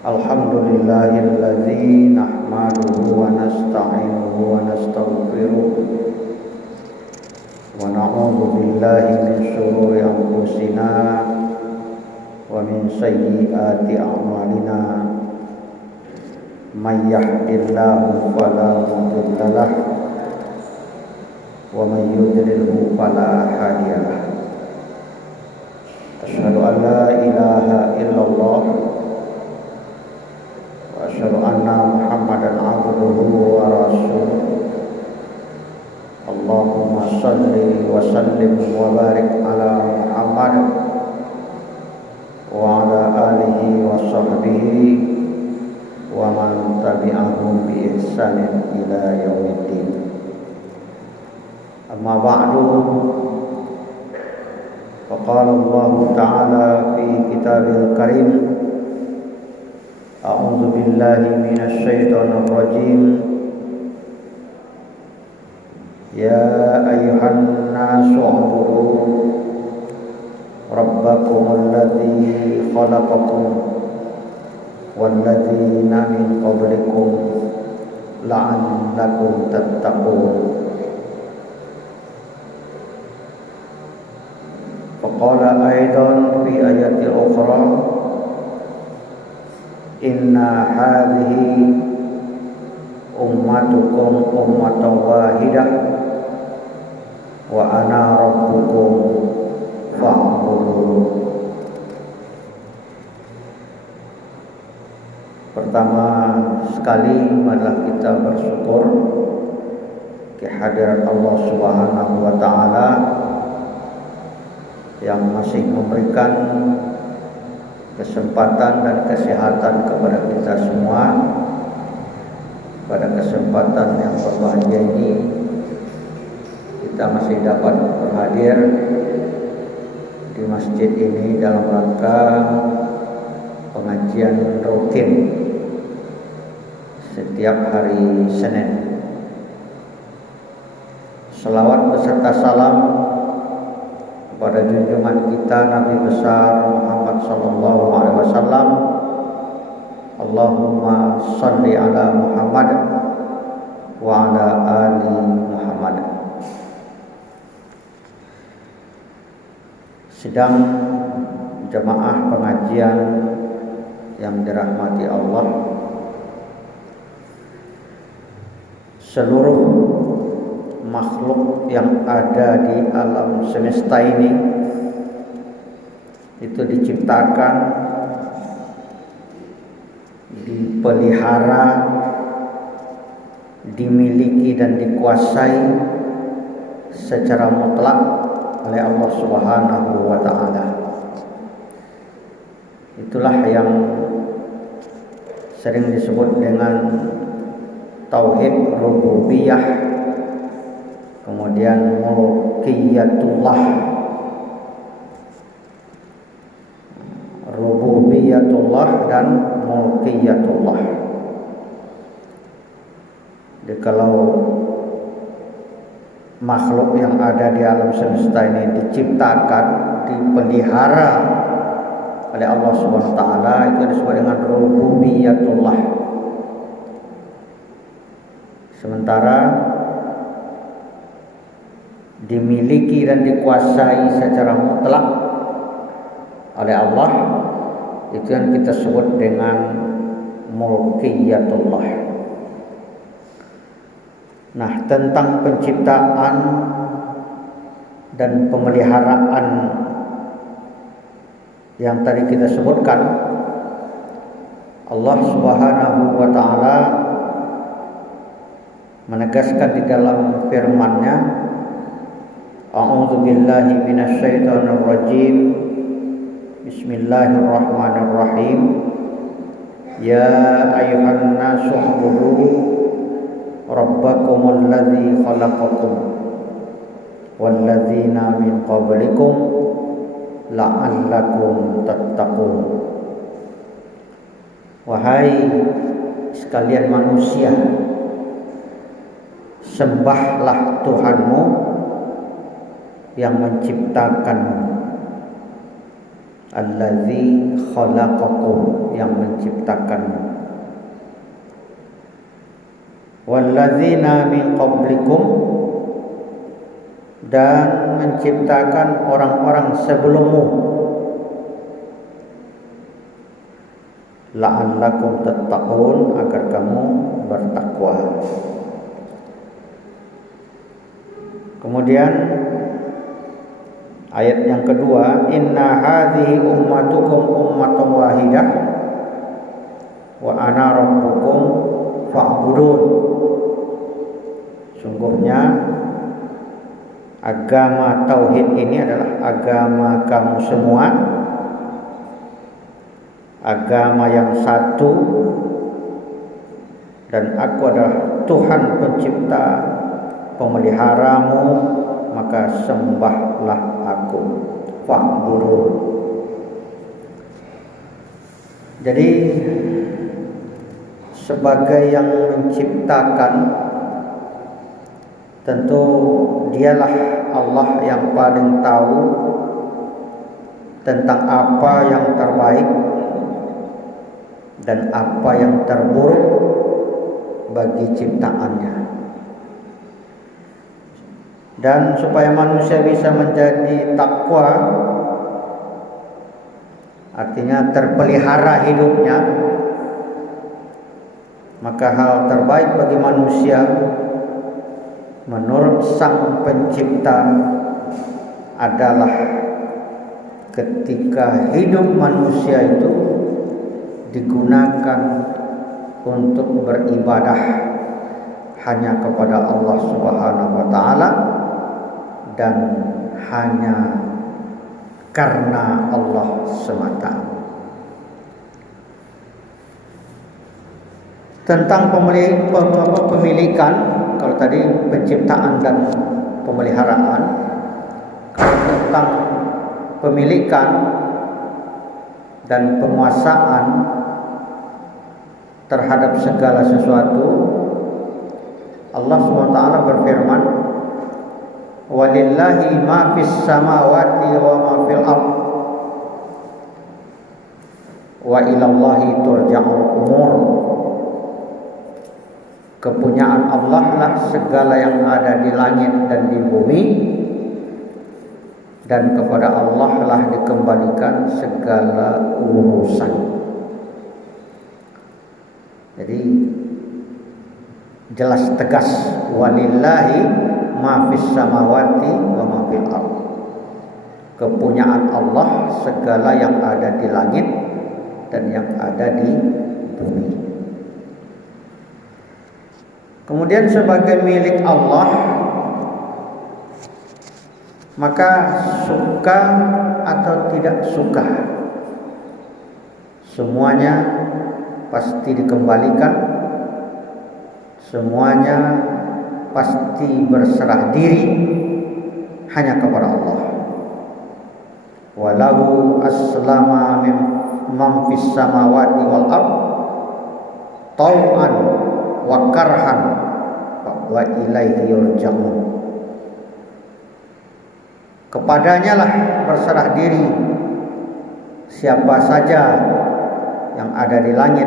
Alhamdulillahilladzi nahmaduhu wa nasta'inuhu wa nastaghfiruh wa na'udzu billahi min shururi anfusina wa min sayyiati a'malina may yahdihillahu fala mudilla lahu wa may yudlilhu fala hadiya lahu. Asyhadu an la ilaha illallah wa asyhadu anna Muhammadan abduhu wa rasuluh. Allahumma shalli wa sallim wa barik ala Muhammad wa ala alihi wa sahbihi wa man tabi'ahum bi ihsanin ila yaumiddin. Amma ba'du. Faqala Allah Ta'ala fi kitabil karim, a'udzu billahi minasy syaithanir rajim. Ya ayyuhan nasu u'budu rabbakumul ladzi khalaqakum wal ladzina min qablikum la'allakum tattaqun. Faqala aidan fi ayatil ukhra, inna hadhihi ummatukum ummatan wahidah wa ana rabbukum fa'budun. Pertama sekali marilah kita bersyukur kehadiran Allah Subhanahu wa taala yang masih memberikan kesempatan dan kesehatan kepada kita semua. Pada kesempatan yang berbahagia ini kita masih dapat berhadir di masjid ini dalam rangka pengajian rutin setiap hari Senin. Selawat beserta salam kepada junjungan kita Nabi besar Muhammad sallallahu alaihi wasallam. Allahumma shalli ala Muhammad wa ala ali Muhammad. Sedang jemaah pengajian yang dirahmati Allah, seluruh makhluk yang ada di alam semesta ini itu diciptakan, dipelihara, dimiliki dan dikuasai secara mutlak oleh Allah Subhanahu wa taala. Itulah yang sering disebut dengan tauhid rububiyah, kemudian mulkiyatullah, rububiyatullah dan mulkiyatullah. Jadi kalau makhluk yang ada di alam semesta ini diciptakan, dipelihara oleh Allah Subhanahu wa taala, itu disebut dengan rububiyatullah. Sementara dimiliki dan dikuasai secara mutlak oleh Allah, itu yang kita sebut dengan mulkiyatullah. Nah, tentang penciptaan dan pemeliharaan yang tadi kita sebutkan, Allah Subhanahu wa taala menegaskan di dalam firman-Nya, a'udzu billahi minasy syaithanir rajim. Bismillahirrahmanirrahim. Ya ayyuhan nasu u'budu rabbakumul ladzi khalaqakum wal ladzina min qablikum la'allakum tattaqun. Wahai sekalian manusia, sembahlah Tuhanmu yang menciptakanmu. Allazi khalaqakum, yang menciptakanmu. Wallazina min qablikum, dan menciptakan orang-orang sebelummu. La'allakum tattaqun, agar kamu bertakwa. Kemudian ayat yang kedua, inna hadhihi ummatukum ummatan wahidah wa ana rabbukum fa'budun. Sungguhnya agama tauhid ini adalah agama kamu semua, agama yang satu, dan aku adalah Tuhan pencipta pemeliharamu, maka sembahlah aku. Fa'budun. Jadi sebagai yang menciptakan, tentu dialah Allah yang paling tahu tentang apa yang terbaik dan apa yang terburuk bagi ciptaannya. Dan supaya manusia bisa menjadi takwa, artinya terpelihara hidupnya, maka hal terbaik bagi manusia menurut Sang Pencipta adalah ketika hidup manusia itu digunakan untuk beribadah hanya kepada Allah Subhanahu wa taala dan hanya karena Allah semata. Tentang pemilikan, kalau tadi penciptaan dan pemeliharaan, kalau tentang pemilikan dan penguasaan terhadap segala sesuatu, Allah SWT berfirman, walillahi ma fis samawati wa ma fil ard wa ilallahi turja'ul umur. Kepunyaan Allah lah segala yang ada di langit dan di bumi, dan kepada Allah lah dikembalikan segala urusan. Jadi jelas tegas, walillahi ma fis samawati wa ma fil ard. Kepunyaan Allah segala yang ada di langit dan yang ada di bumi. Kemudian sebagai milik Allah, maka suka atau tidak suka, semuanya pasti dikembalikan, semuanya pasti berserah diri hanya kepada Allah. Walau aslama man fis samawati wal ard tau'an wa karhan wa ilaihi yurja'un. Kepadanya lah berserah diri siapa saja yang ada di langit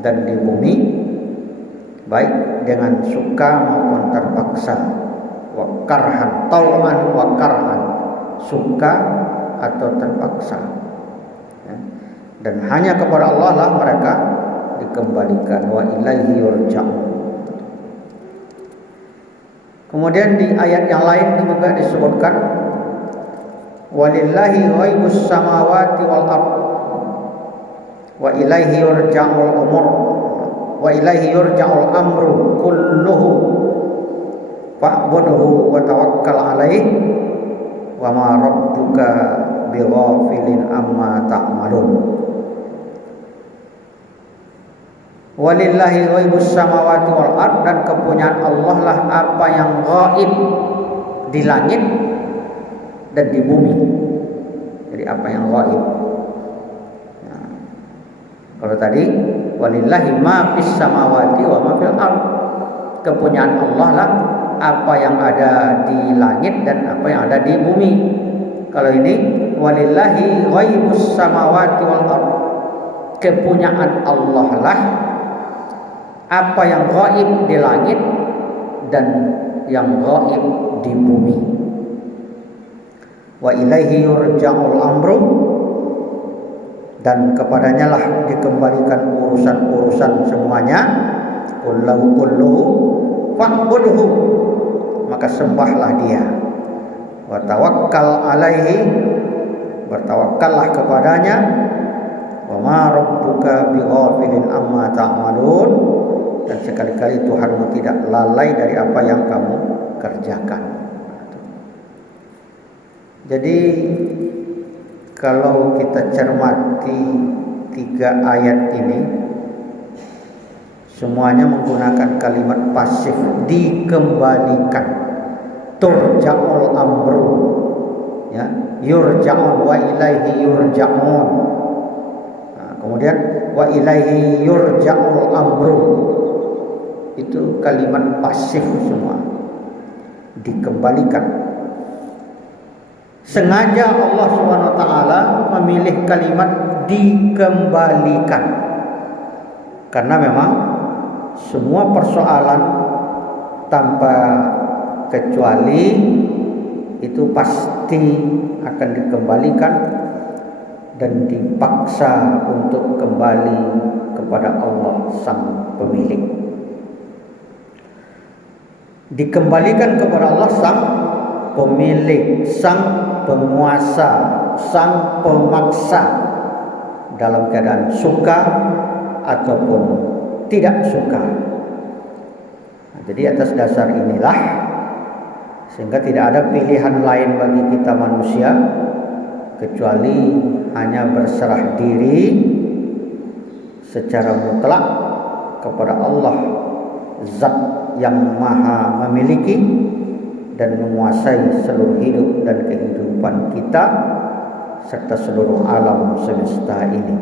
dan di bumi, baik dengan suka maupun terpaksa. Wa karhan, tau'an wa karhan, suka atau terpaksa. Dan hanya kepada Allah lah mereka dikembalikan. Wa ilaihi yurja'un. Kemudian di ayat yang lain juga disebutkan, walillahi ghaibus samawati wal ard wa ilaihi yurja'ul umur wa ilaihi yurja'ul amru kulluhu fa'budhu wa tawakkal alaihi wa ma rabbuka bighafilin amma ta'malun. Walillahi ghaibus samawati wal ard, dan kepunyaan Allah lah apa yang gaib di langit dan di bumi. Jadi apa yang gaib. Nah, kalau tadi walillahi ma fis samawati wa ma fil ard, kepunyaan Allah lah apa yang ada di langit dan apa yang ada di bumi. Kalau ini walillahi ghaibus samawati wal ard. Kepunyaan Allah lah apa yang gaib di langit dan yang gaib di bumi. Wa ilaihi yurja'ul amru, dan kepadanya lah dikembalikan urusan-urusan semuanya. Kulluhu fa'budhu, maka sembahlah dia. Wa tawakkal alaihi, bertawakkallah kepadanya. Wa ma rabbuka bighafilin amma ta'malun, dan sekali-kali Tuhanmu tidak lalai dari apa yang kamu kerjakan. Jadi kalau kita cermati 3 ayat ini, semuanya menggunakan kalimat pasif, dikembalikan. Turja'ul amru, ya, yurja'un, wa ilaihi yurja'un. Nah, kemudian wa ilaihi yurja'ul amru, itu kalimat pasif semua, dikembalikan. Sengaja Allah SWT memilih kalimat dikembalikan, karena memang semua persoalan tanpa kecuali itu pasti akan dikembalikan dan dipaksa untuk kembali kepada Allah sang pemilik. Dikembalikan kepada Allah sang pemilik, sang penguasa, sang pemaksa, dalam keadaan suka ataupun tidak suka. Nah, jadi atas dasar inilah sehingga tidak ada pilihan lain bagi kita manusia kecuali hanya berserah diri secara mutlak kepada Allah, Zat yang maha memiliki dan menguasai seluruh hidup dan kehidupan kita serta seluruh alam semesta ini.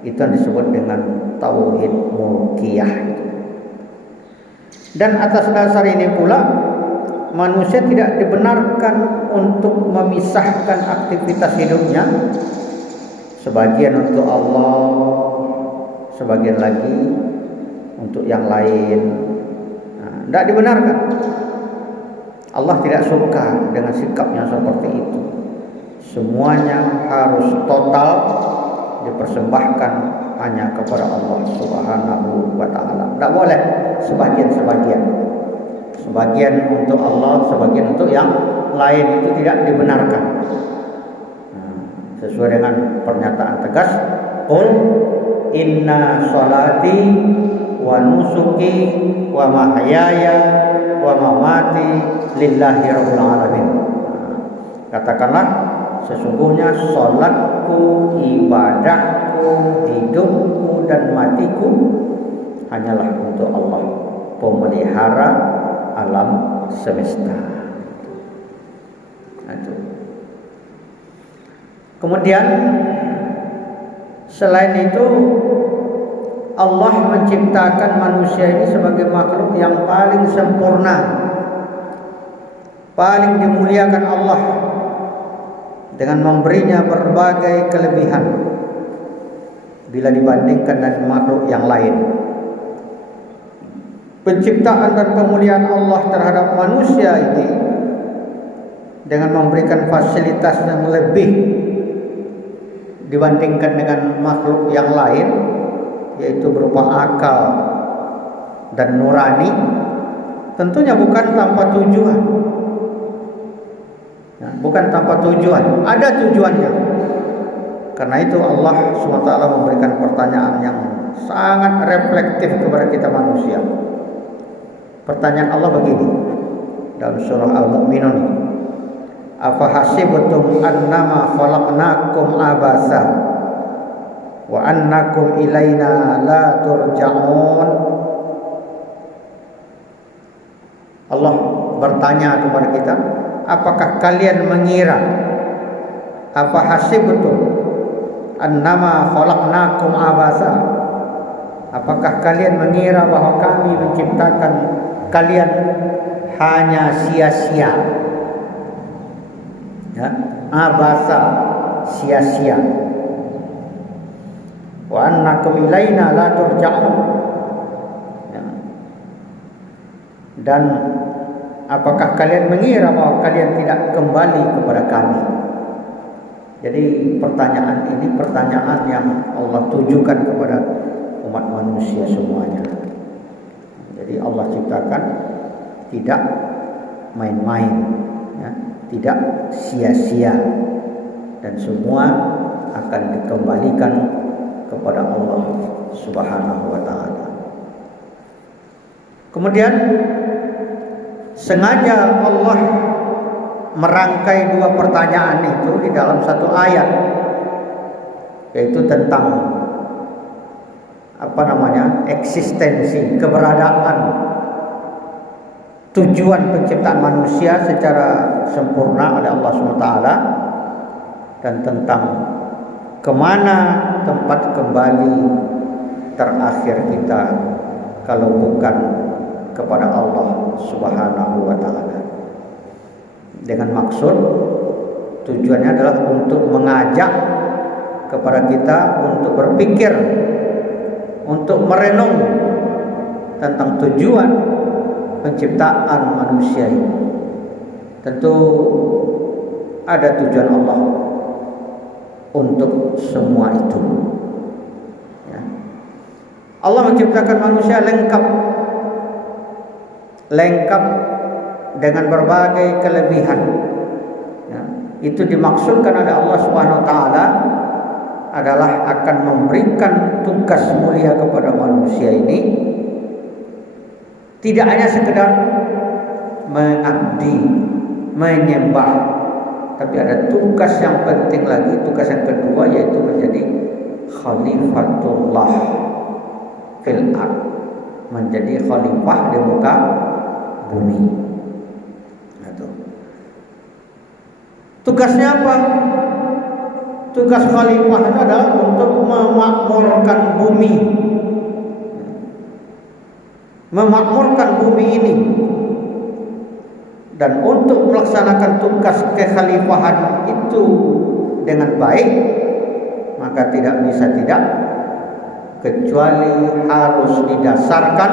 Itu yang disebut dengan tauhid mulkiyah. Dan atas dasar ini pula manusia tidak dibenarkan untuk memisahkan aktivitas hidupnya, sebagian untuk Allah, sebagian lagi untuk yang lain. Tidak dibenarkan. Allah tidak suka dengan sikapnya seperti itu. Semuanya harus total dipersembahkan hanya kepada Allah Subhanahu wa taala. Tidak boleh sebagian-sebagian. Sebagian untuk Allah, sebagian untuk yang lain, itu tidak dibenarkan. Sesuai dengan pernyataan tegas, qul inna sholati wa nusuki wa mahyaya wa mamati lillahi rabbil alamin. Katakanlah, sesungguhnya salatku, ibadahku, hidupku dan matiku hanyalah untuk Allah, pemelihara alam semesta. Itu. Kemudian selain itu, Allah menciptakan manusia ini sebagai makhluk yang paling sempurna, paling dimuliakan Allah dengan memberinya berbagai kelebihan bila dibandingkan dengan makhluk yang lain. Penciptaan dan pemuliaan Allah terhadap manusia ini dengan memberikan fasilitas yang lebih dibandingkan dengan makhluk yang lain, yaitu berupa akal dan nurani, tentunya bukan tanpa tujuan. Bukan tanpa tujuan, ada tujuannya. Karena itu Allah SWT memberikan pertanyaan yang sangat reflektif kepada kita manusia. Pertanyaan Allah begini dalam surah Al-Mu'minun, afa hasibtum annama khalaqnakum abasa wa annakum ilaina la turja'un. Allah bertanya kepada kita, apakah kalian mengira, apa hasibtum annama khalaqnakum abasa, apakah kalian mengira bahwa kami menciptakan kalian hanya sia-sia? Ya, abasa, sia-sia. Wa annakum ilaina la turja'un. Ya. Dan apakah kalian mengira bahwa kalian tidak kembali kepada kami? Jadi pertanyaan ini pertanyaan yang Allah tujukan kepada umat manusia semuanya. Jadi Allah ciptakan tidak main-main, ya, tidak sia-sia, dan semua akan dikembalikan kepada Allah Subhanahu wa taala. Kemudian sengaja Allah merangkai dua pertanyaan itu di dalam satu ayat, yaitu tentang eksistensi, keberadaan, tujuan penciptaan manusia secara sempurna oleh Allah SWT, dan tentang kemana tempat kembali terakhir kita kalau bukan kepada Allah Subhanahu wa taala. Dengan maksud tujuannya adalah untuk mengajak kepada kita untuk berpikir, untuk merenung tentang tujuan penciptaan manusia ini. Tentu ada tujuan Allah untuk semua itu, ya. Allah menciptakan manusia lengkap dengan berbagai kelebihan, ya. Itu dimaksudkan oleh Allah Subhanahu wa taala adalah akan memberikan tugas mulia kepada manusia ini, tidak hanya sekedar mengabdi, menyembah, tapi ada tugas yang penting lagi, tugas yang kedua, yaitu menjadi khalifatullah fil ard, menjadi khalifah di muka bumi. Tugasnya apa? Tugas khalifah itu adalah untuk memakmurkan bumi, memakmurkan bumi ini. Dan untuk melaksanakan tugas kekhalifahan itu dengan baik, maka tidak bisa tidak kecuali harus didasarkan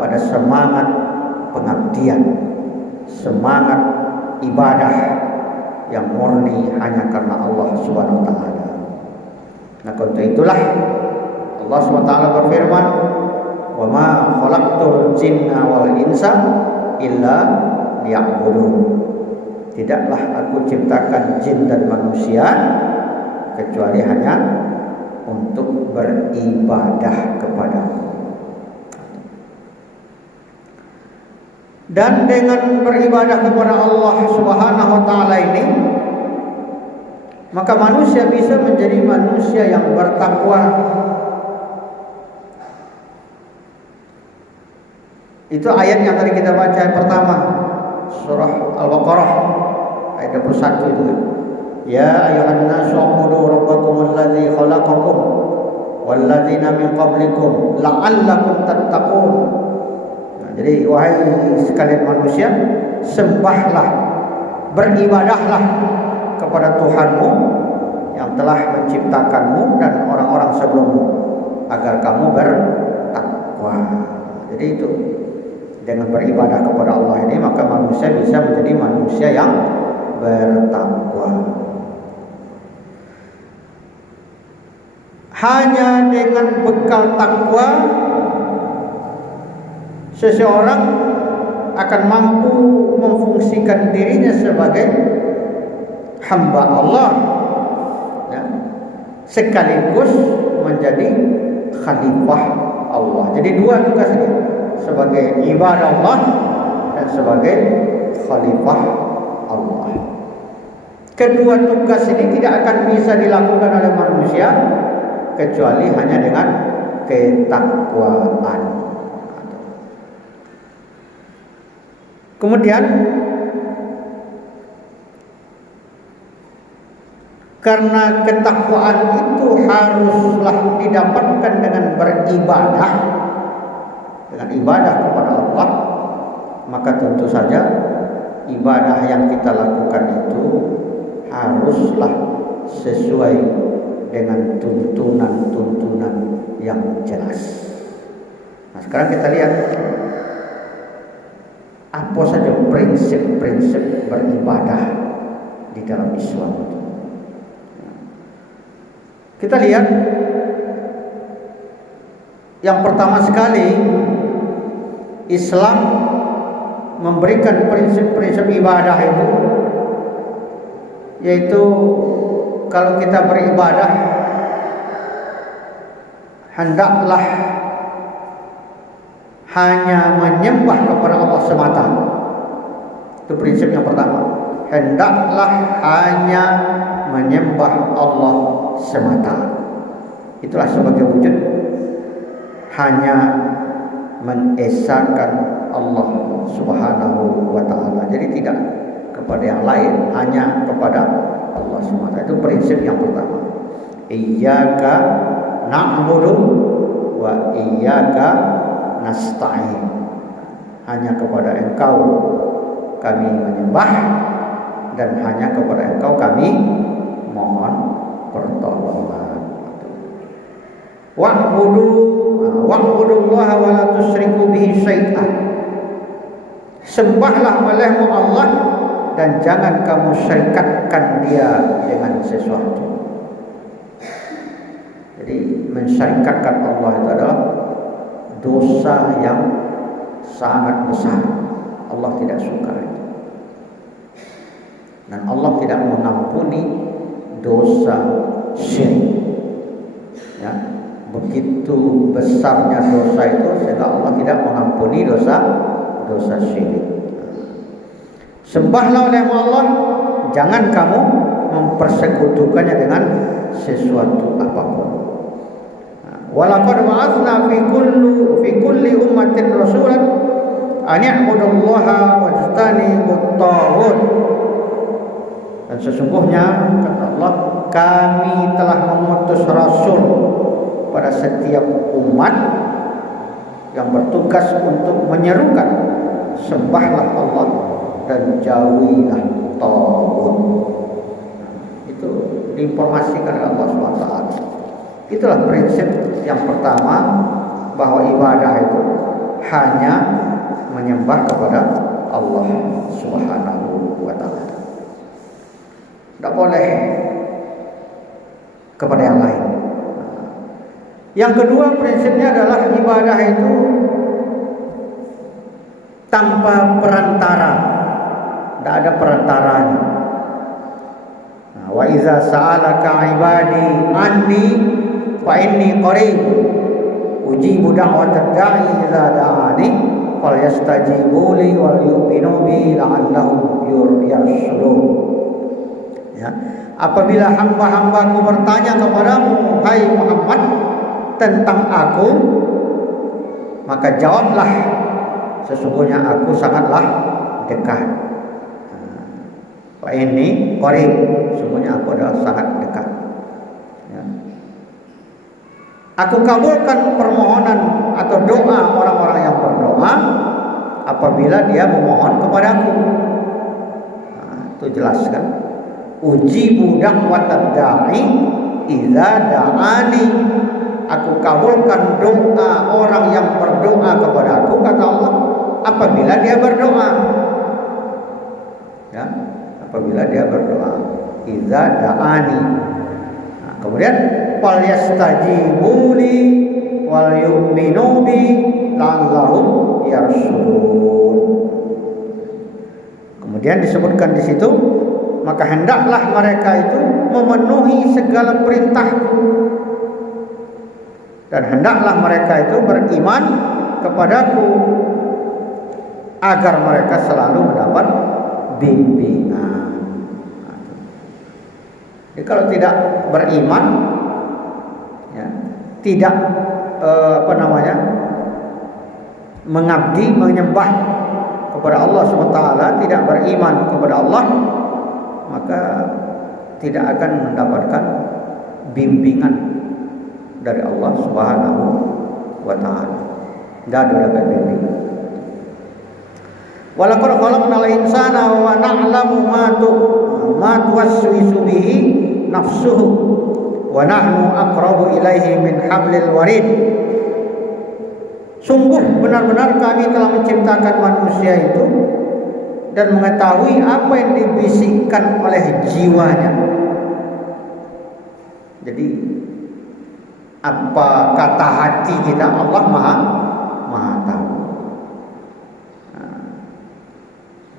pada semangat pengabdian, semangat ibadah yang murni hanya karena Allah Subhanahu wa taala. Nah, untuk itulah Allah Subhanahu wa taala berfirman, "Wa ma khalaqtul jinna wal insa illa liya'budun." Tidaklah aku ciptakan jin dan manusia kecuali hanya untuk beribadah kepadamu. Dan dengan beribadah kepada Allah Subhanahu wa taala ini, maka manusia bisa menjadi manusia yang bertakwa. Itu ayat yang tadi kita baca yang pertama, surah Al-Baqarah ayat 21 itu. Ya ayuhan nasu ubudu rabbakum alladzi khalaqakum walladzina min qablikum la'allakum tattaqun. Jadi wahai sekalian manusia, sembahlah, beribadahlah kepada Tuhanmu yang telah menciptakanmu dan orang-orang sebelummu agar kamu bertakwa. Jadi itu, dengan beribadah kepada Allah ini maka manusia bisa menjadi manusia yang bertakwa. Hanya dengan bekal takwa seseorang akan mampu memfungsikan dirinya sebagai hamba Allah, ya, sekaligus menjadi khalifah Allah. Jadi dua tugas ini, sebagai ibadah Allah dan sebagai khalifah Allah. Kedua tugas ini tidak akan bisa dilakukan oleh manusia kecuali hanya dengan ketakwaan. Kemudian karena ketakwaan itu haruslah didapatkan dengan beribadah, dengan ibadah kepada Allah, maka tentu saja ibadah yang kita lakukan itu haruslah sesuai dengan tuntunan-tuntunan yang jelas. Nah, sekarang kita lihat apa saja prinsip-prinsip beribadah di dalam Islam. Kita lihat yang pertama sekali, Islam memberikan prinsip-prinsip ibadah itu, yaitu kalau kita beribadah hendaklah hanya menyembah kepada Allah semata. Itu prinsip yang pertama. Hendaklah hanya menyembah Allah semata. Itulah sebagai wujud hanya mengesahkan Allah Subhanahu wa taala. Jadi tidak kepada yang lain, hanya kepada Allah semata. Itu prinsip yang pertama. Iyyaka na'budu wa iyyaka nasta'in. Hanya kepada Engkau kami menyembah dan hanya kepada Engkau kami mohon pertolongan. Wa'budullaha wa la tusyriku bihi syai'an. Sembahlah olehmu Allah dan jangan kamu syirikatkan Dia dengan sesuatu. Jadi mensyirikatkan Allah itu adalah dosa yang sangat besar. Allah tidak suka itu. Dan Allah tidak mengampuni dosa syirik. Ya, begitu besarnya dosa itu sehingga Allah tidak mengampuni dosa syirik. Sembahlah oleh Allah, jangan kamu mempersekutukannya dengan sesuatu apapun. Walaqad ba'atsna fi kulli ummatin rasulan an i'budullaha wajtanibut taghut. Dan sesungguhnya kata Allah, kami telah mengutus rasul pada setiap umat yang bertugas untuk menyerukan sembahlah Allah dan jauhilah taghut. Itu diinformasikan oleh Allah SWT. Itulah prinsip yang pertama, bahwa ibadah itu hanya menyembah kepada Allah Subhanahu wa taala. Tidak boleh kepada yang lain. Yang kedua prinsipnya adalah ibadah itu tanpa perantara. Tidak ada perantaranya. Wa iza sa'alaka ibadi anni fa inni qarib ujibu da'watad da'i idza da'ani falyastajibu li wal yu'minu bi la'allahum yarshudun. Ya, apabila hamba-hambaku bertanya kepadamu, hai Muhammad, tentang aku, maka jawablah, sesungguhnya aku sangatlah dekat. Fa inni qarib, sesungguhnya aku adalah sangat dekat. Ya. Aku kabulkan permohonan atau doa orang-orang yang berdoa apabila dia memohon kepadaku. Nah, itu jelas kan? Ujibu da'watad da'i idza da'ani. Aku kabulkan doa orang yang berdoa kepadaku, kata Allah, apabila dia berdoa. Ya, apabila dia berdoa. Idza da'ani. Nah, kemudian fal yastajibuli wal yu'minu bi la'allahum yarshudun. Kemudian disebutkan di situ, maka hendaklah mereka itu memenuhi segala perintahku dan hendaklah mereka itu beriman kepadaku agar mereka selalu mendapat bimbingan. Jadi kalau tidak beriman, ya, tidak mengabdi, menyembah kepada Allah SWT, tidak beriman kepada Allah, maka tidak akan mendapatkan bimbingan dari Allah Subhanahu wa taala. Tidak ada dapat bimbingan. Walaqad khalaqnal insana wa na'lamu ma tuwaswisu bihi nafsuhu wa nahnu aqrabu ilaihi min hablil warid. Sungguh benar-benar kami telah menciptakan manusia itu dan mengetahui apa yang dibisikkan oleh jiwanya. Jadi apa kata hati kita Allah maha tahu.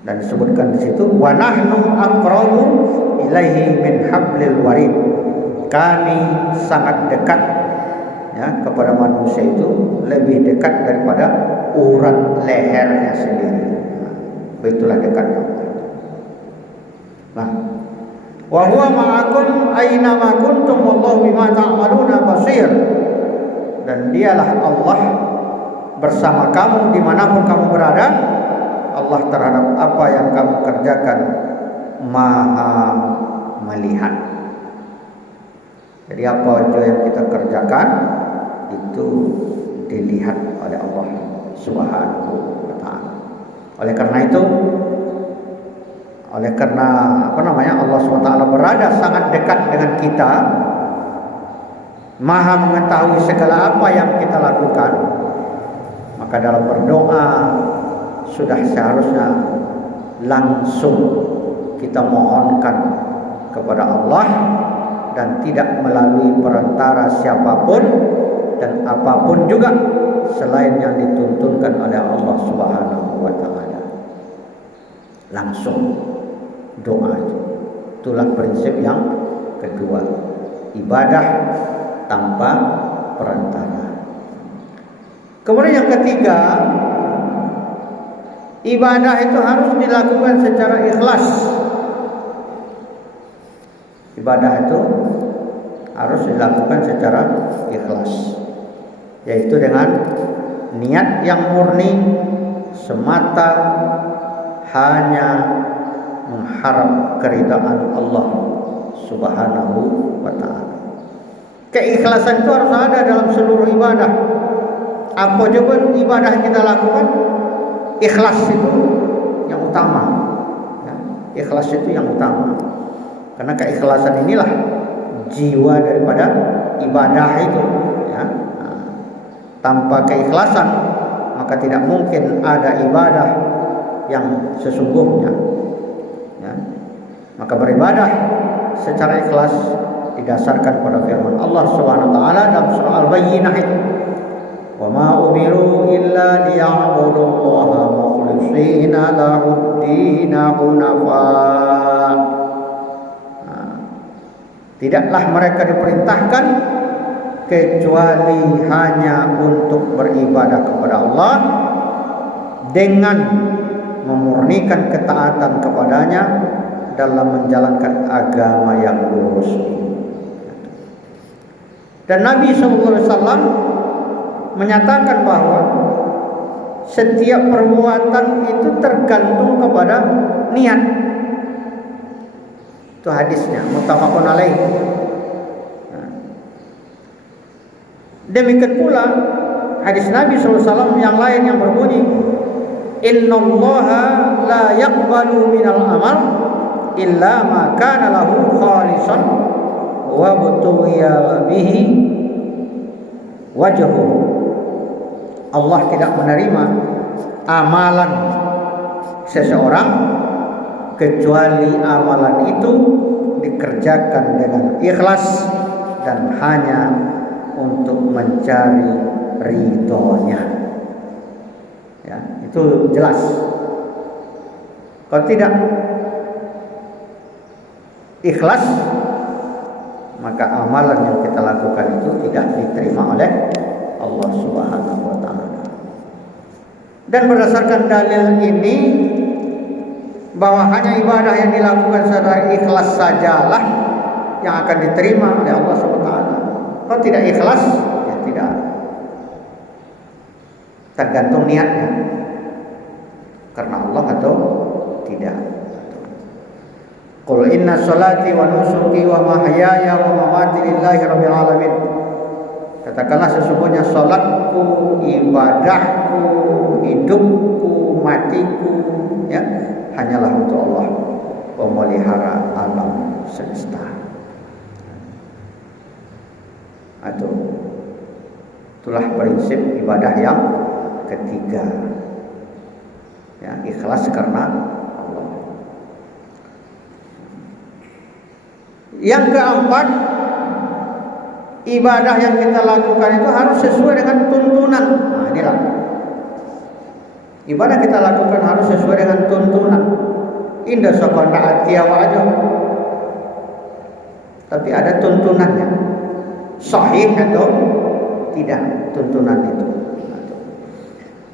Dan disebutkan di situ wa nahnu aqrabu ilaihi min hablil warid. Kami sangat dekat ya kepada manusia itu, lebih dekat daripada urat lehernya sendiri. Begitulah dekatnya. Nah, wa huwa ma'akum aina ma kuntum wallahu bima ta'maluna basir. Dan dialah Allah bersama kamu dimanapun kamu berada. Allah terhadap apa yang kamu kerjakan maha melihat. Jadi apa saja yang kita kerjakan itu dilihat oleh Allah Subhanahu wa taala. Oleh karena Allah Subhanahu wa taala berada sangat dekat dengan kita, maha mengetahui segala apa yang kita lakukan, maka dalam berdoa sudah seharusnya langsung kita mohonkan kepada Allah dan tidak melalui perantara siapapun dan apapun juga selain yang dituntunkan oleh Allah Subhanahu wa taala. Langsung doa itu. Itulah prinsip yang kedua, ibadah tanpa perantara. Kemudian yang ketiga, ibadah itu harus dilakukan secara ikhlas. Ibadah itu harus dilakukan secara ikhlas, yaitu dengan niat yang murni semata hanya mengharap keridhaan Allah Subhanahu wa taala. Keikhlasan itu harus ada dalam seluruh ibadah. Apa juga ibadah yang kita lakukan, ikhlas itu yang utama ya, ikhlas itu yang utama. Karena keikhlasan inilah jiwa daripada ibadah itu ya. Tanpa keikhlasan maka tidak mungkin ada ibadah yang sesungguhnya ya. Maka beribadah secara ikhlas didasarkan pada firman Allah Subhanahu wa taala dalam surah Al-Bayyinah itu, wa ma umiru illa liya'budullaha mukhlishina lahud-din hunafa. Tidaklah mereka diperintahkan kecuali hanya untuk beribadah kepada Allah dengan memurnikan ketaatan kepadanya dalam menjalankan agama yang lurus. Dan Nabi SAW menyatakan bahwa setiap perbuatan itu tergantung kepada niat. Itu hadisnya, muttafaqun alaih. Demikian pula hadis Nabi SAW yang lain yang berbunyi, innallaha la yaqbalu minal amal illa ma kana lahu khalisan wa butughiya bihi wajhu. Allah tidak menerima amalan seseorang kecuali amalan itu dikerjakan dengan ikhlas dan hanya untuk mencari ridhonya. Ya, itu jelas. Kalau tidak ikhlas, maka amalan yang kita lakukan itu tidak diterima oleh Allah Subhanahu wa taala. Dan berdasarkan dalil ini bahwa hanya ibadah yang dilakukan secara ikhlas sajalah yang akan diterima oleh Allah Subhanahu wa taala. Kalau tidak ikhlas, ya tidak. Tergantung niatnya. Karena Allah atau tidak. Qul inna sholati wa nusuki wa mahyaya wa mamati lillahi rabbil alamin. Katakanlah sesungguhnya salatku, ibadahku, hidupku, matiku ya hanyalah untuk Allah, pemelihara alam semesta. Itulah prinsip ibadah yang ketiga. Ya, ikhlas karena Allah. Yang keempat, ibadah yang kita lakukan itu harus sesuai dengan tuntunan. Nah, inilah. Ibadah kita lakukan harus sesuai dengan tuntunan. Indah sokona atia wajah. Tapi ada tuntunannya. Sahih atau tidak tuntunan itu.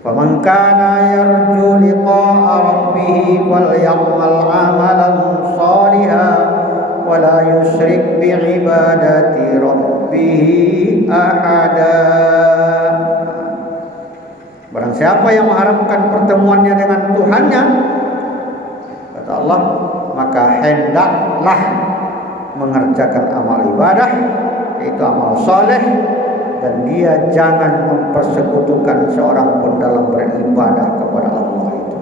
Faman kana yarju liqa'a rabbih wal ya'mal 'amalan shalihan wa la yusyrik bi ibadati rabbih ahada. Barang siapa yang mengharapkan pertemuannya dengan Tuhannya, kata Allah, maka hendaklah mengerjakan amal ibadah, yaitu amal saleh, dan dia jangan mempersekutukan seorang pun dalam beribadah kepada Allah itu.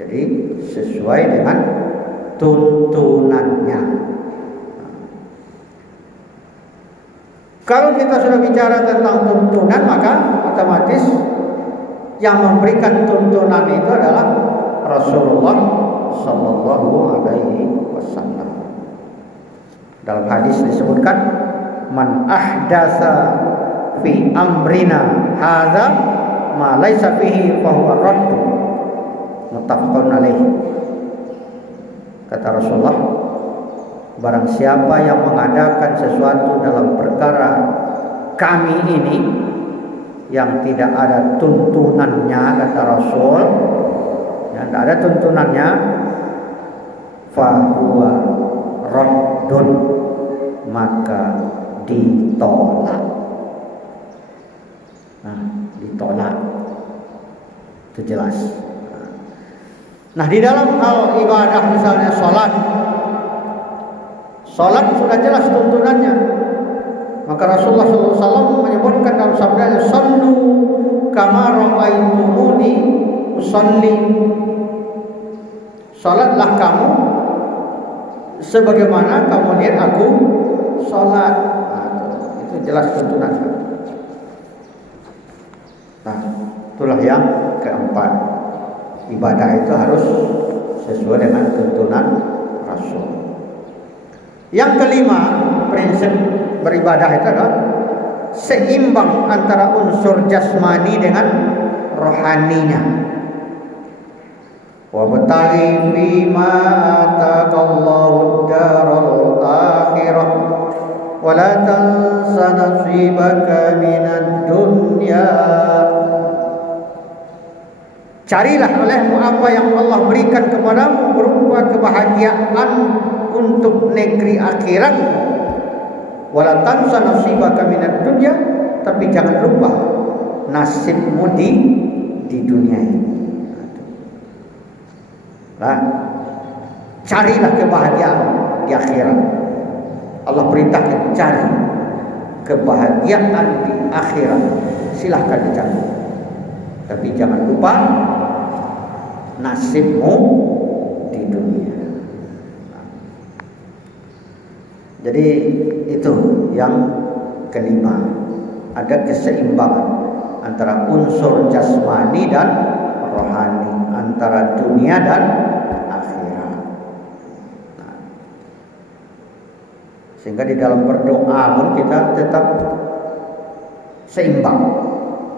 Jadi sesuai dengan tuntunannya. Kalau kita sudah bicara tentang tuntunan, maka otomatis yang memberikan tuntunan itu adalah Rasulullah Sallallahu Alaihi Wasallam. Dalam hadis disebutkan, man ahdatsa fi amrina hadza ma laisa fihi fa huwa radd. Muttafaqun alaih. Kata Rasulullah, barang siapa yang mengadakan sesuatu dalam perkara kami ini yang tidak ada tuntunannya, kata Rasul, yang tidak ada tuntunannya, fahuwa raddun, maka ditolak. Nah, ditolak itu jelas. Nah, di dalam hal ibadah misalnya sholat sudah jelas tuntunannya. Maka Rasulullah SAW menyebutkan dalam sabdanya, sallu kama ra'aitumuni usalli. Salatlah kamu sebagaimana kamu lihat aku salat. Nah, itu jelas tuntunannya. Nah, itulah yang keempat. Ibadah itu harus sesuai dengan tuntunan Rasul. Yang kelima, prinsip beribadah itu adalah seimbang antara unsur jasmani dengan rohaninya. Wa bataghi bima ataqallahu daral akhirah wa la tansa nasibaka minad dunya. Carilah olehmu apa yang Allah berikan kepadamu berupa kebahagiaan untuk negeri akhirat. Wala tansa nasibaka minad dunya, tapi jangan lupa nasibmu di dunia ini. Nah, carilah kebahagiaan di akhirat. Allah perintahkan cari kebahagiaan di akhirat. Silahkan dicari. Tapi jangan lupa nasibmu di dunia. Jadi itu yang kelima, ada keseimbangan antara unsur jasmani dan rohani, antara dunia dan akhirat. Nah, sehingga di dalam berdoa pun kita tetap seimbang.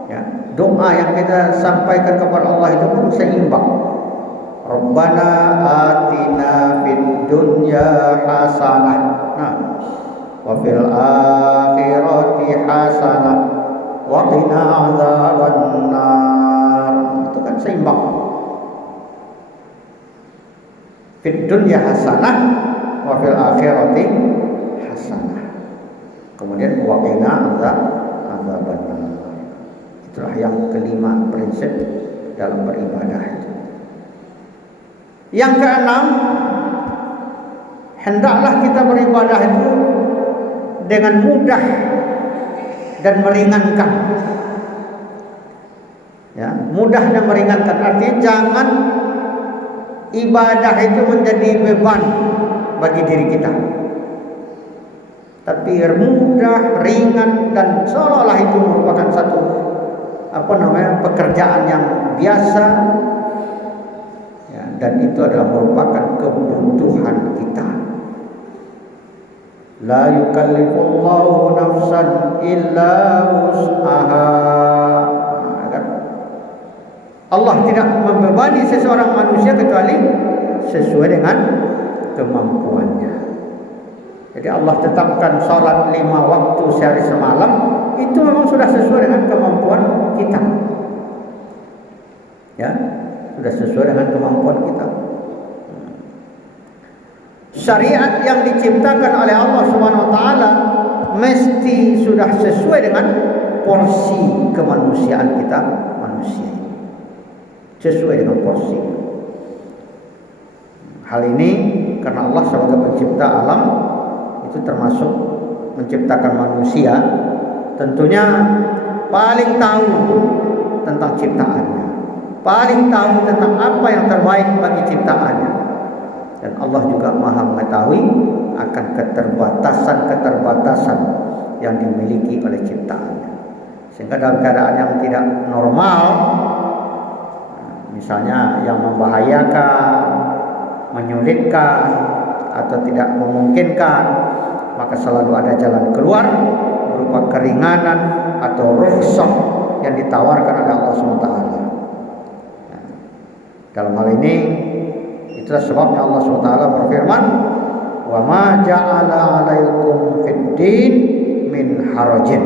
Ya, doa yang kita sampaikan kepada Allah itu pun seimbang. Rabbana atina fid dunya hasanah, nah, wa fil akhirati hasanah wa qina adzabannar. Itu kan seimbang. Fid dunya hasanah wa fil akhirati hasanah. Kemudian wa qina adzabannar. Itulah yang kelima prinsip dalam beribadah itu. Yang keenam, hendaklah kita beribadah itu dengan mudah dan meringankan. Ya, mudah dan meringankan artinya jangan ibadah itu menjadi beban bagi diri kita. tapi mudah, ringan, dan seolah-olah itu merupakan satu pekerjaan yang biasa, ya, dan itu adalah merupakan kebutuhan kita. La yukallifullahu nafsan illa wus'aha. Allah tidak membebani seseorang manusia kecuali sesuai dengan kemampuannya. Jadi Allah tetapkan salat 5 waktu sehari semalam, itu memang sudah sesuai dengan kemampuan kita. Ya, sudah sesuai dengan kemampuan kita. Syariat yang diciptakan oleh Allah Subhanahu wa taala mesti sudah sesuai dengan porsi kemanusiaan kita manusia. Sesuai dengan porsi. Hal ini karena Allah sebagai pencipta alam itu termasuk menciptakan manusia, tentunya paling tahu tentang ciptaannya, paling tahu tentang apa yang terbaik bagi ciptaannya, dan Allah juga maha mengetahui akan keterbatasan yang dimiliki oleh ciptaannya, sehingga dalam keadaan yang tidak normal, misalnya yang membahayakan, menyulitkan, atau tidak memungkinkan, maka selalu ada jalan keluar berupa keringanan atau rukhsah yang ditawarkan oleh Allah SWT. Dalam hal ini, itulah sebabnya Allah SWT berfirman, wa ma ja'ala 'alaikum fid-din min harajin,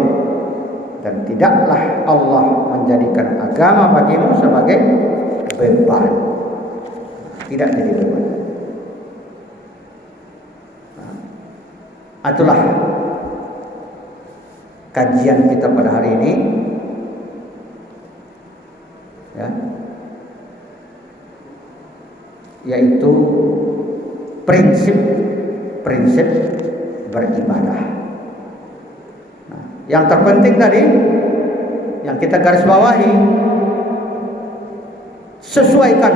dan tidaklah Allah menjadikan agama bagimu sebagai beban. Tidak jadi beban. Itulah kajian kita pada hari ini, ya, yaitu prinsip beribadah. Nah, yang terpenting tadi yang kita garis bawahi, sesuaikan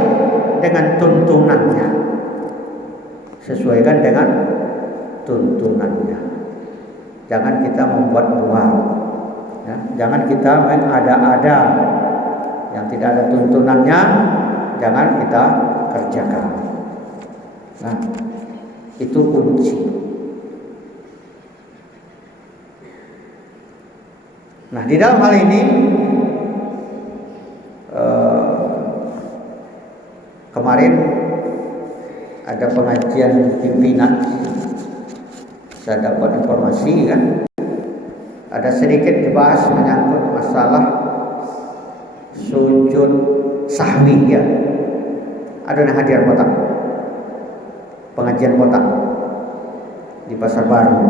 dengan tuntunannya. Sesuaikan dengan tuntunannya. Jangan kita membuat-buat, ya. Jangan kita mengada-ada yang tidak ada tuntunannya, jangan kita kerjakan. Nah, itu kunci. Nah, di dalam hal ini kemarin ada pengajian pimpinan, saya dapat informasi kan, ada sedikit dibahas menyangkut masalah sujud sahwi, ya. Ada yang hadir botak, pengajian botak di Pasar Baru.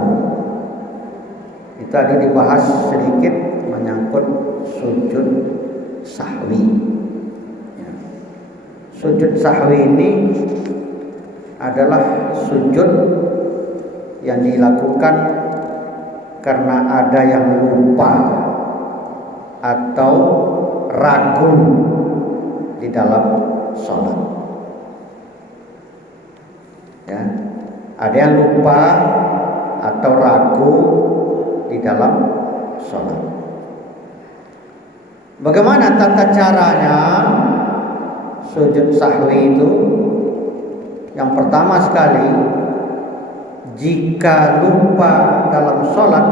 Itu ada dibahas sedikit menyangkut sujud sahwi. Sujud sahwi ini adalah sujud yang dilakukan karena ada yang lupa atau ragu di dalam sholat. Ya, ada yang lupa atau ragu di dalam sholat. Bagaimana tata caranya sujud sahwi itu? Yang pertama sekali, jika lupa dalam sholat,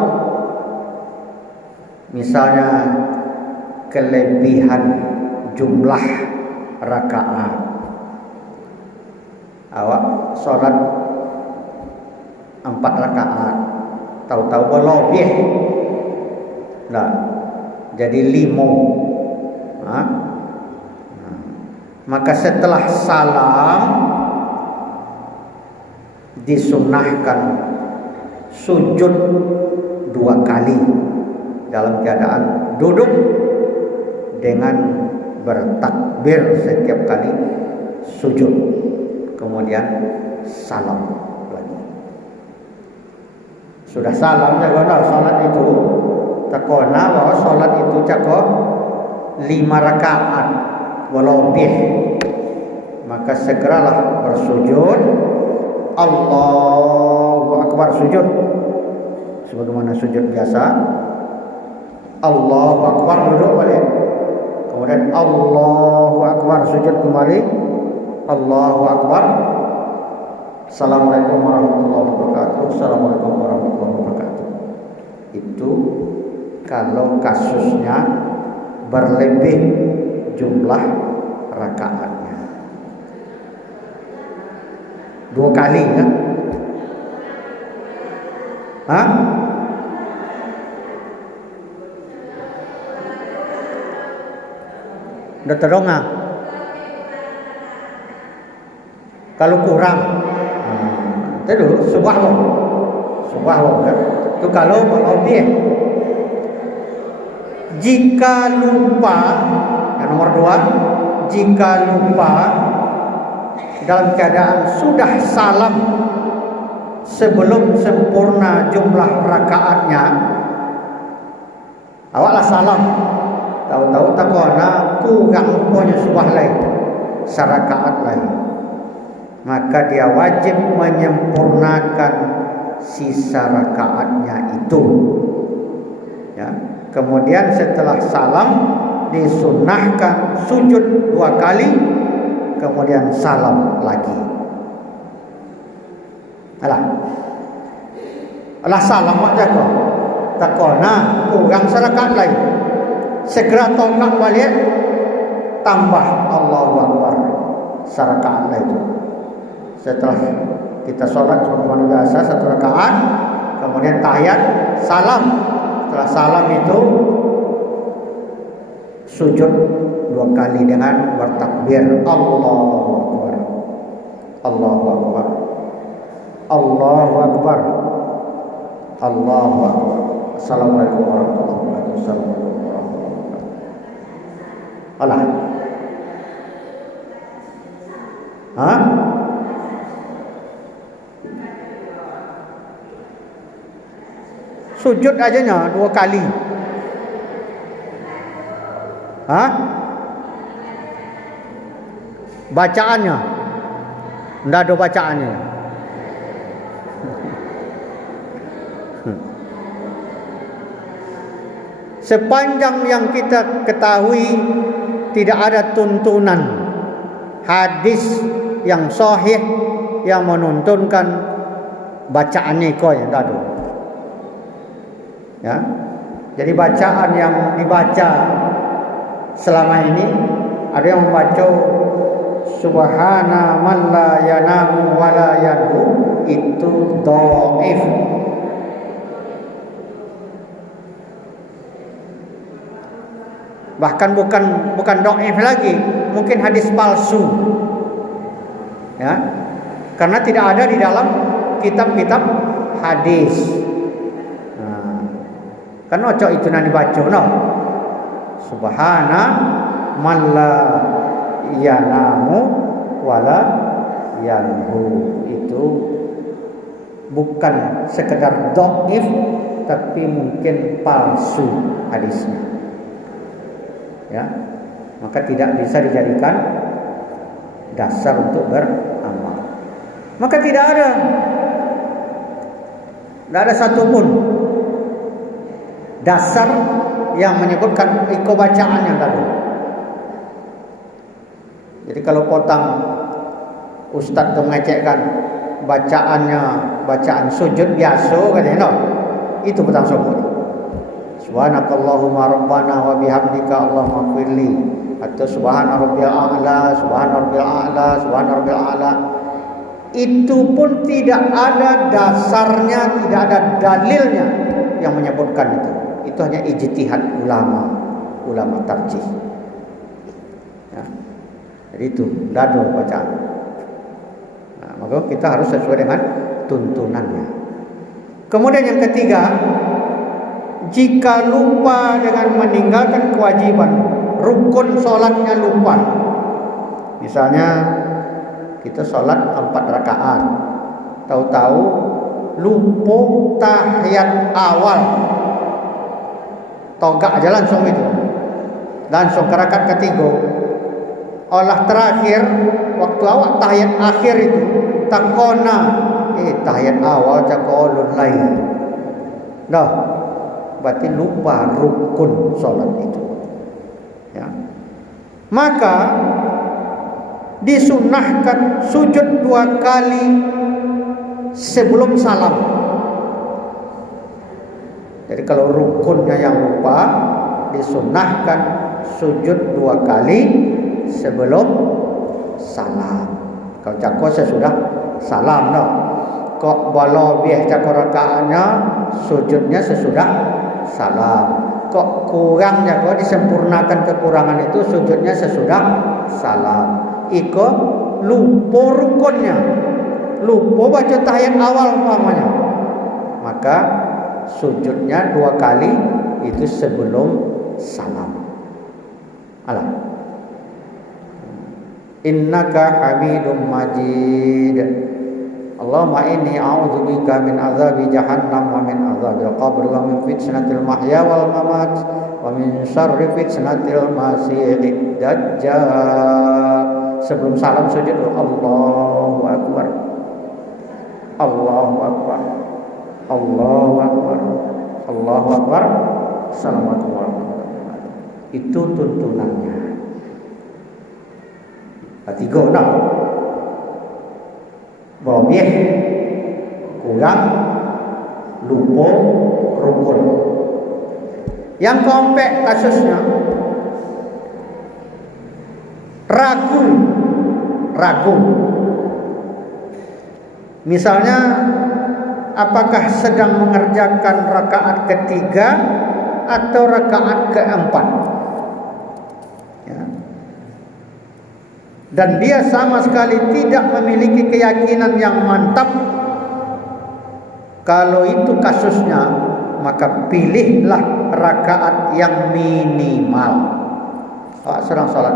misalnya kelebihan jumlah rakaat, awak sholat 4 rakaat, tahu-tahu berlebih, nah, jadi 5. Maka setelah salam disunnahkan sujud 2 kali dalam keadaan duduk dengan bertakbir setiap kali sujud, kemudian salam lagi. Sudah salam jagolah salat itu, takona bahwa salat itu cako 5 rakaat walobih, maka segeralah bersujud, Allahu Akbar, sujud. sebagaimana sujud biasa. Allahu Akbar, duduk balik. Kemudian Allahu Akbar, sujud kembali. Allahu Akbar. Assalamualaikum warahmatullahi wabarakatuh. Assalamualaikum warahmatullahi wabarakatuh. Itu kalau kasusnya berlebih jumlah rakaatnya. 2 kali ya? Hah? Udah terongah. Kalau kurang, itu subhanallah kan? Itu kalau lebih. Jika lupa, yang nomor 2, jika lupa dalam keadaan sudah salam sebelum sempurna jumlah rakaatnya, awaklah salam, tahu-tahu takona kurang punya subah lain, sarakaat lain, maka dia wajib menyempurnakan sisa rakaatnya itu. Ya. Kemudian setelah salam disunnahkan sujud 2 kali, kemudian salam lagi. Alah salam aja kok. Takona kurang serakat lain. Segera tongkat balik, tambah Allahu Akbar serakat lain. Setelah kita sholat sebagaimana biasa 1 rakaat, kemudian tahiyat, salam. Setelah salam itu sujud 2 kali dengan bertakbir Allahu Akbar, Allahu Akbar, Allahu Akbar, Allahu Akbar. Assalamualaikum warahmatullahi wabarakatuh. Assalamualaikum warahmatullahi wabarakatuh. Alah. Hah? Sujud ajanya 2 kali. Hah? Bacaannya enggak ada bacaannya. Sepanjang yang kita ketahui tidak ada tuntunan hadis yang sahih yang menuntunkan bacaannya kau yang enggak ada. Ya. Jadi bacaan yang dibaca selama ini ada yang membaca subhana man la yanamu wa la yanhu, itu dhaif. Bahkan bukan dhaif lagi, mungkin hadis palsu. Ya. Karena tidak ada di dalam kitab-kitab hadis. Kan ojo itu nanti baca no. Subhana man la yanamu wala yanhu, itu bukan sekedar dhaif tapi mungkin palsu hadisnya. Ya. Maka tidak bisa dijadikan dasar untuk beramal. Maka tidak ada satupun dasar yang menyebutkan iko bacaan yang tadi. Jadi kalau potang ustaz tu mengecekkan bacaannya bacaan sujud biasa katanya, no, itu potang sujud. Subhanakallahumma rabbana wa bihamdika Allahumma firli, atau subhana rabbiyal a'la, subhana rabbiyal a'la, subhana rabbiyal a'la. Itu pun tidak ada dasarnya, tidak ada dalilnya yang menyebutkan itu. Itu hanya ijtihad ulama tarjih. Ya. Jadi itu dado bacaan. Nah, maka kita harus sesuai dengan tuntunannya. Kemudian yang ketiga, jika lupa dengan meninggalkan kewajiban, rukun solatnya lupa. Misalnya kita solat 4 rakaat, tahu-tahu lupa tahiyat awal. Togak aja langsung itu, langsung ke rakaat ketiga. Olah terakhir waktu awak tahiyat akhir itu takona tahiyat awal cakolun lain. Dah, berarti lupa rukun solat itu. Ya. Maka disunnahkan sujud 2 kali sebelum salam. Jadi kalau rukunnya yang lupa, disunnahkan sujud 2 kali sebelum salam. Kalau cakap sesudah salam dah. Kok bala biah cakap rakaatnya sujudnya sesudah salam. Kok kurangnya, kok disempurnakan kekurangan itu sujudnya sesudah salam. Iko lupa rukunnya, lupa baca tahiyat awal umpamanya, maka sujudnya 2 kali itu sebelum salam. Alah. Innaka Hamidum Majid. Allahumma inni a'udzubika min azabi jahannam wa min azabil qabr wa min fitnatil mahya wal mamat wa min syarri fitnatil masiihid dajjal. Sebelum salam sujud Allahu akbar. Allahu akbar. Allahu akbar. Allahu akbar. Assalamualaikum warahmatullahi wabarakatuh. Itu tuntunannya. Ketiga nak boleh kurang lupa rukun. Yang keempat kasusnya ragu. Misalnya apakah sedang mengerjakan rakaat ketiga atau rakaat keempat, ya. Dan dia sama sekali tidak memiliki keyakinan yang mantap. Kalau itu kasusnya, maka pilihlah rakaat yang minimal. Sedang salat,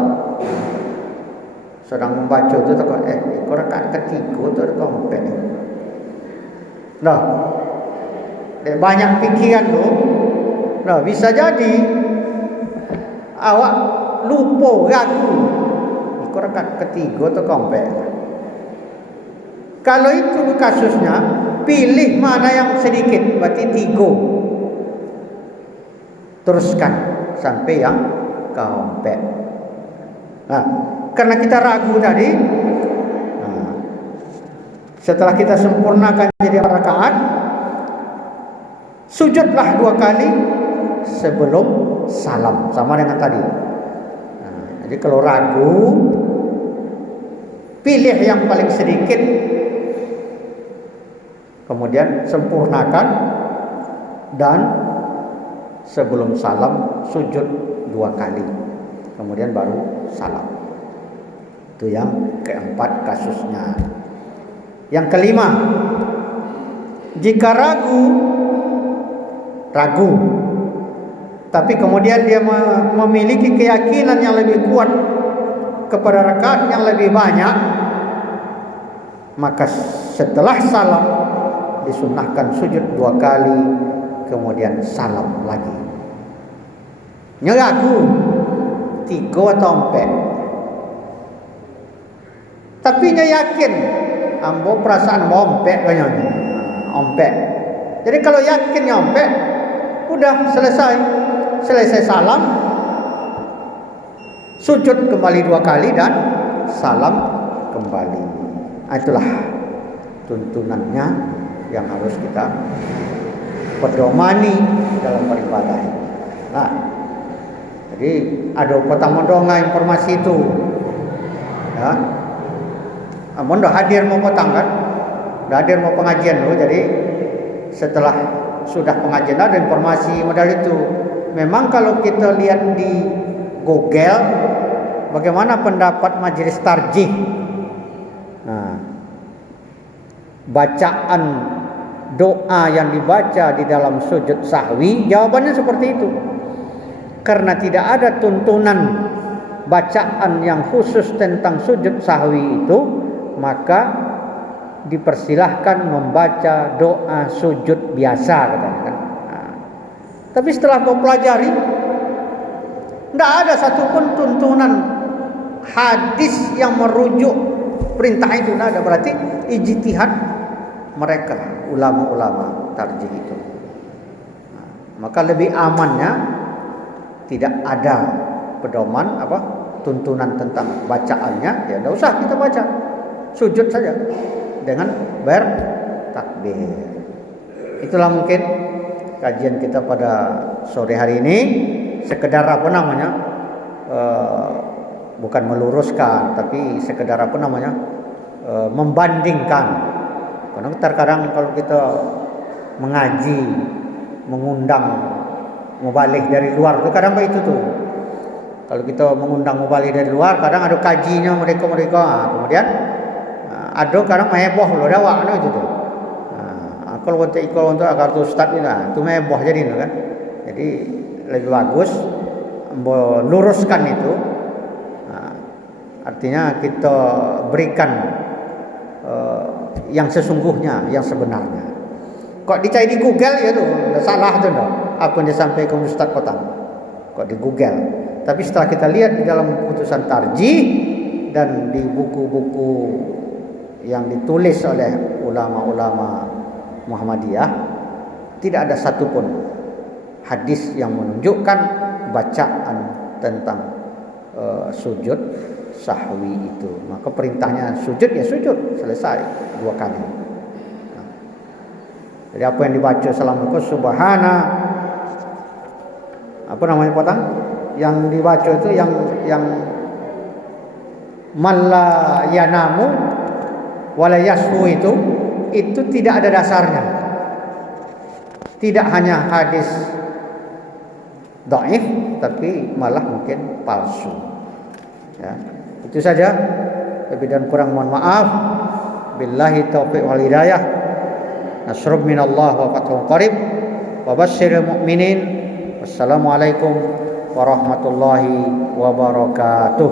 sedang membaca itu takut rakaat ketiga itu kompak. Nah, banyak pikiran tu. Nah, bisa jadi awak lupa, ragu. Rakaat ketiga tu kompak. Kalau itu kasusnya, pilih mana yang sedikit, berarti 3. Teruskan sampai yang kompak. Nah, karena kita ragu tadi, setelah kita sempurnakan jadi rakaat, sujudlah 2 kali sebelum salam, sama dengan tadi. Jadi kalau ragu, pilih yang paling sedikit, kemudian sempurnakan, dan sebelum salam sujud 2 kali, kemudian baru salam. Itu yang keempat kasusnya. Yang kelima, jika ragu, tapi kemudian dia memiliki keyakinan yang lebih kuat kepada rakaat yang lebih banyak, maka setelah salam disunnahkan sujud 2 kali, kemudian salam lagi. Ragu 3 atau 4, tapi dia yakin, ambo perasaan ompek kayaknya, ompek. Jadi kalau yakin ompek, udah selesai salam, sujud kembali 2 kali dan salam kembali. Itulah tuntunannya yang harus kita pedomani dalam beribadah. Nah, jadi ada potong-potongnya informasi itu, ya. Amun dah hadir mau potong kan, dah hadir mau pengajian dulu. Jadi setelah sudah pengajian ada informasi modal itu. Memang kalau kita lihat di Google, bagaimana pendapat majelis tarjih, nah, bacaan doa yang dibaca di dalam sujud sahwi, jawabannya seperti itu. Karena tidak ada tuntunan bacaan yang khusus tentang sujud sahwi itu, maka dipersilahkan membaca doa sujud biasa, katanya. Nah, tapi setelah mempelajari, tidak ada satupun tuntunan hadis yang merujuk perintah itu. Tidak ada. Berarti ijtihad mereka, ulama-ulama tarjih itu. maka lebih amannya tidak ada pedoman tuntunan tentang bacaannya, ya tidak usah kita baca, sujud saja dengan bertakbir. Itulah mungkin kajian kita pada sore hari ini, sekedar bukan meluruskan, tapi sekedar membandingkan. Karena terkadang kalau kita mengaji, mengundang mubalik dari luar itu kadang begitu tuh. Kalau kita mengundang mubalik dari luar, kadang ada kajinya mereka, kemudian ada kadang meheboh loh dawak itu tuh. Kalau untuk agar tu ustaz ni lah, tu meheboh jadi kan. Jadi lebih bagus meluruskan itu. Artinya kita berikan yang sesungguhnya, yang sebenarnya. Kok dicari di Google ya tu, salah tu dah. Apa yang disampaikan Ustaz Potang. Kok di Google. Tapi setelah kita lihat di dalam putusan tarjih dan di buku-buku yang ditulis oleh ulama-ulama Muhammadiyah, tidak ada satupun hadis yang menunjukkan bacaan tentang sujud sahwi itu. Maka perintahnya sujud ya sujud, selesai 2 kali. Jadi apa yang dibaca selama itu subhana, apa namanya Potang? Yang dibaca itu yang malla yanamu wala yasfu itu tidak ada dasarnya. Tidak hanya hadis dhaif, tapi malah mungkin palsu. Ya, itu saja. Lebih dan kurang mohon maaf. Billahi taufiq wal hidayah. Nasrun minallah wa fathun qarib. Wa basyiril mu'minin. Wassalamualaikum warahmatullahi wabarakatuh.